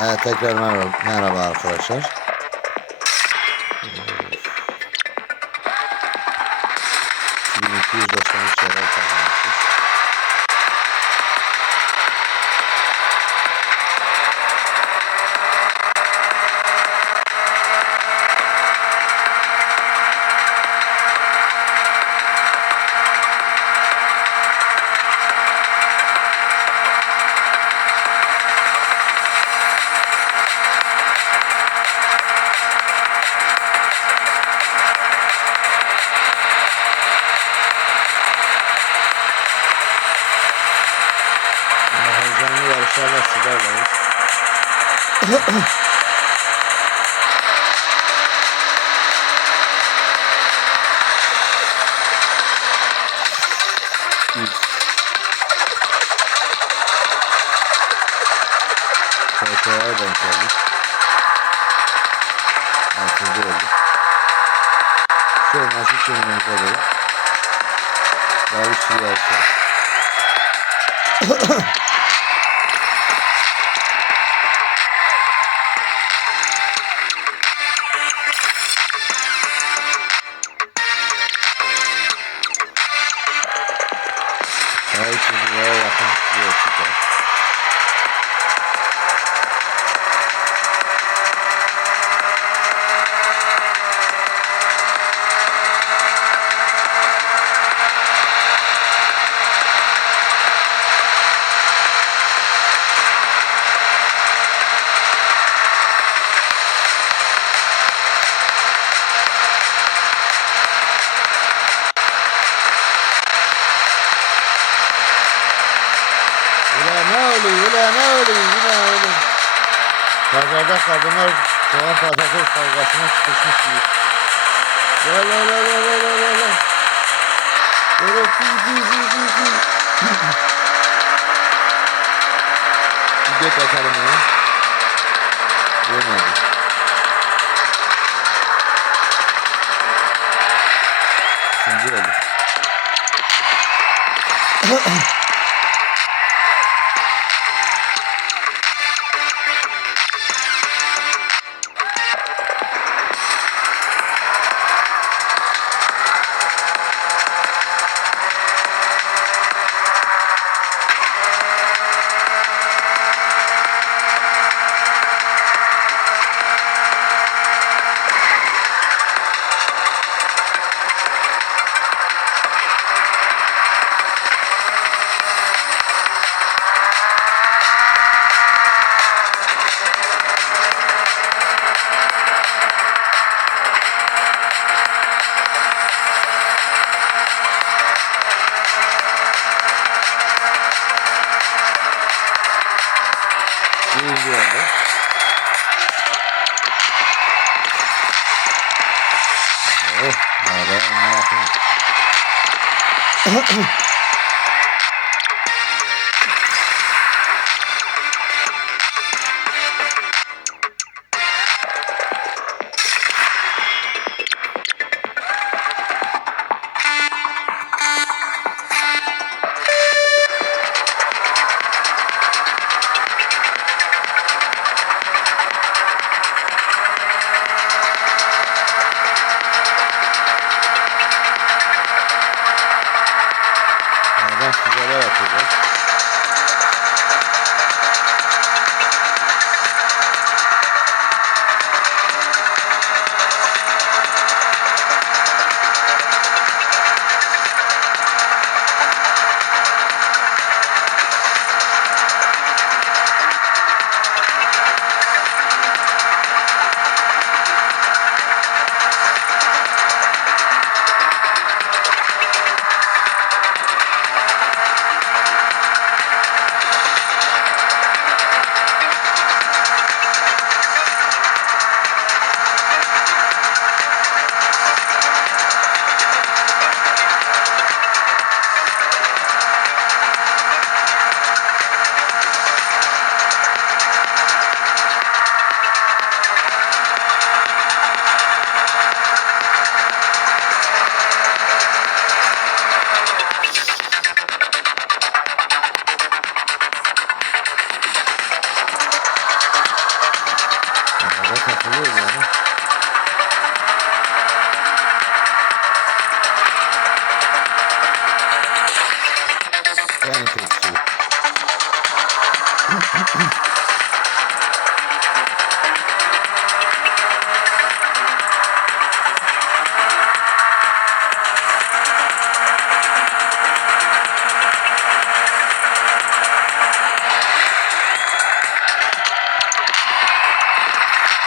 Evet, tekrar merhaba arkadaşlar. 2293 lira kazanmışız. Heyecanlı yarışlarla sizlerleyiz. TT'ye denk geldik. 6. olduk. Şu an açık yönümüzde değil. Daha bir sürü yarış var. Daha 300 liraya yakın bir açık var. Yine. Pazarda kadınlar soğan patates kavgasına tutuşmuş gibi. La. Böyle fil. Bir göt atalım onu. Yemedi. Üçüncü oldu. Birinci oldu. Araya ne yapayım? Sıra takılıyor yani. Yani kötüsü.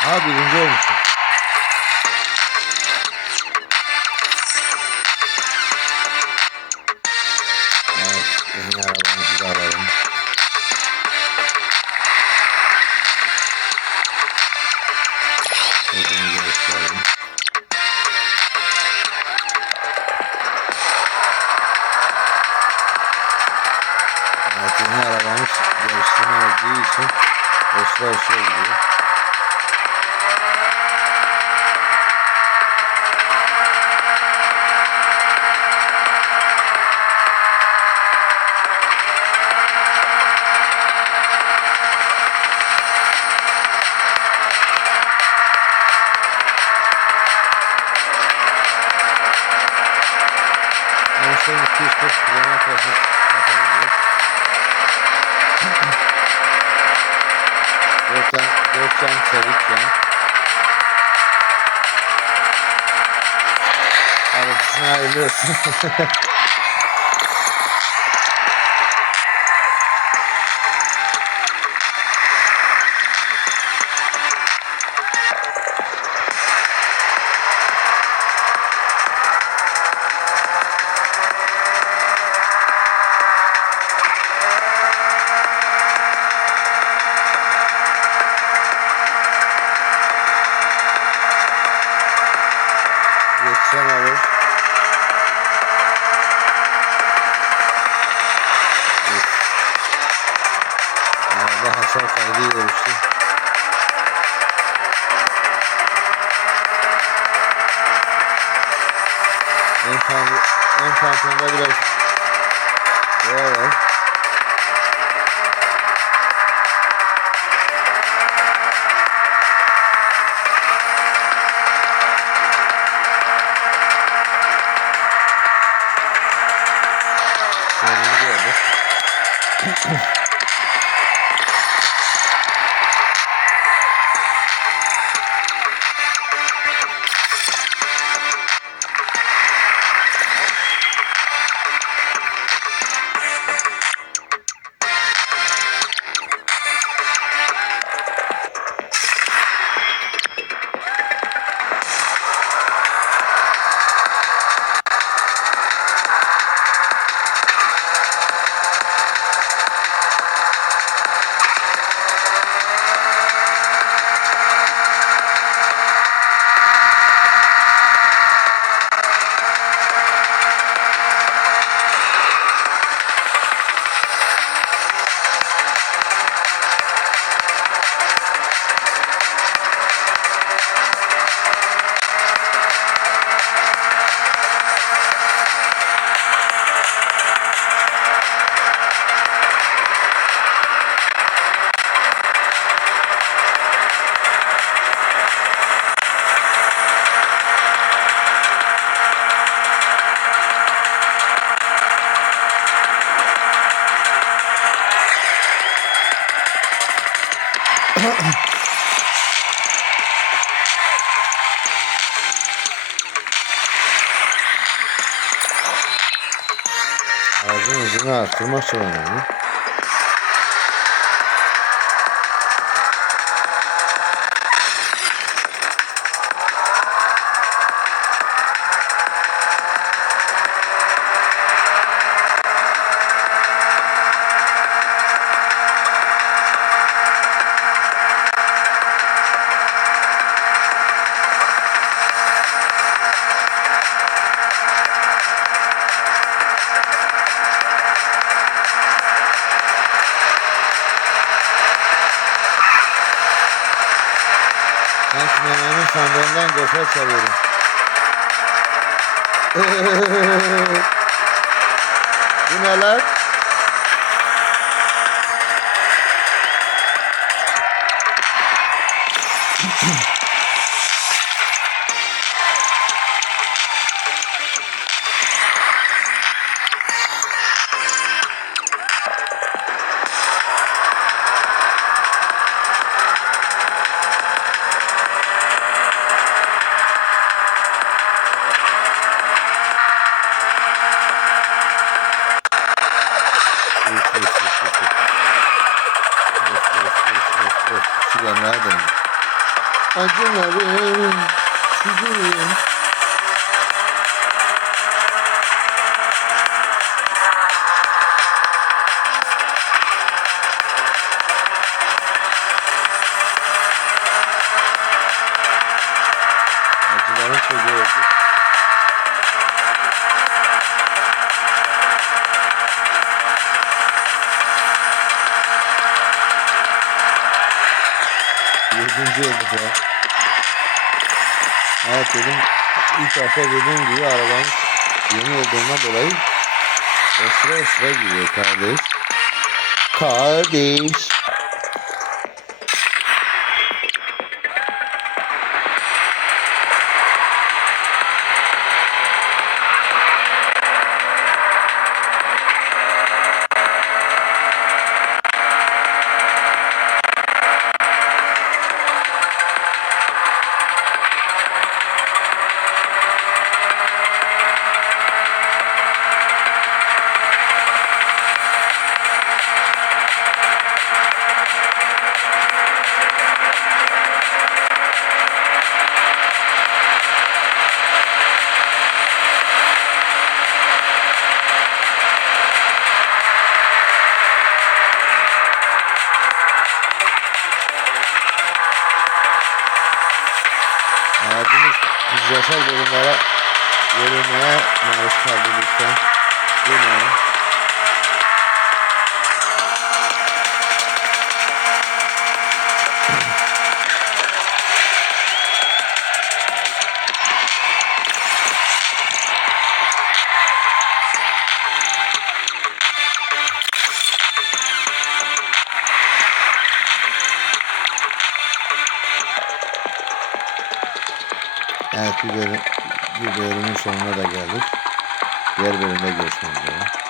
Ha, birinci olmuşum. Evet, yeni arabamızı da alalım. Hızını gösterelim. Evet, yeni arabamız yarıştırma olduğu için hoşla gidiyor. En son 240 km hız yapabiliyor. 4 yan çelik yan. Arabasına hayırlı olsun. Yetişen alır. Evet. Araba hasar kaydı görüştü. Ön tamponda biraz boya var. Dördüncü oldu. Aracın hızını arttırmak çok önemli. Ben sinemanın sandığından gofer çalıyorum. Bu ne lan? Şuraya nereden? Acılarım sizin. Acıların çocuğu oldu. Yedinci olduk ya. Evet dedim, ilk başta dediğim gibi arabanın yeni olduğundan dolayı esra giriyor kardeş. Kardeş. Aracımız hizasal durumlara verilmeye maruz kaldı lütfen. Durmayın. Evet, bir bölümün sonuna da geldik. Diğer bölümde görüşmek üzere.